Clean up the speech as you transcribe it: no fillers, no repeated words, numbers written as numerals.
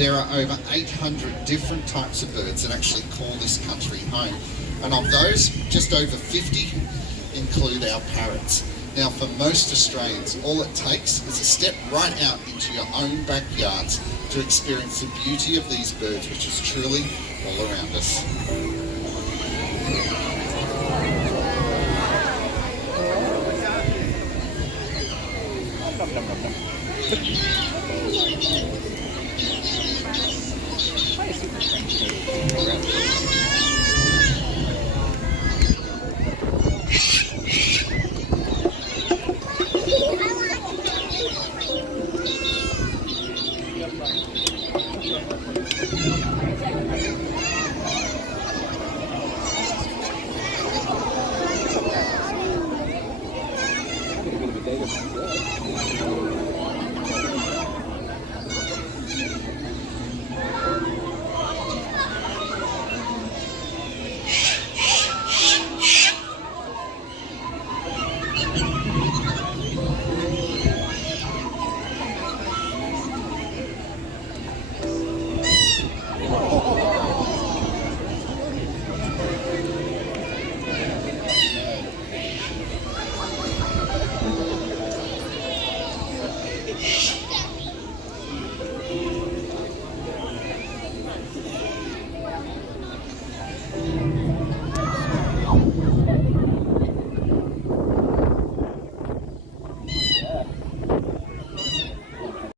There are over 800 different types of birds that actually call this country home. And of those, just over 50 include our parrots. Now, for most Australians, all it takes is a step right out into your own backyards to experience the beauty of these birds, which is truly all around us. Come.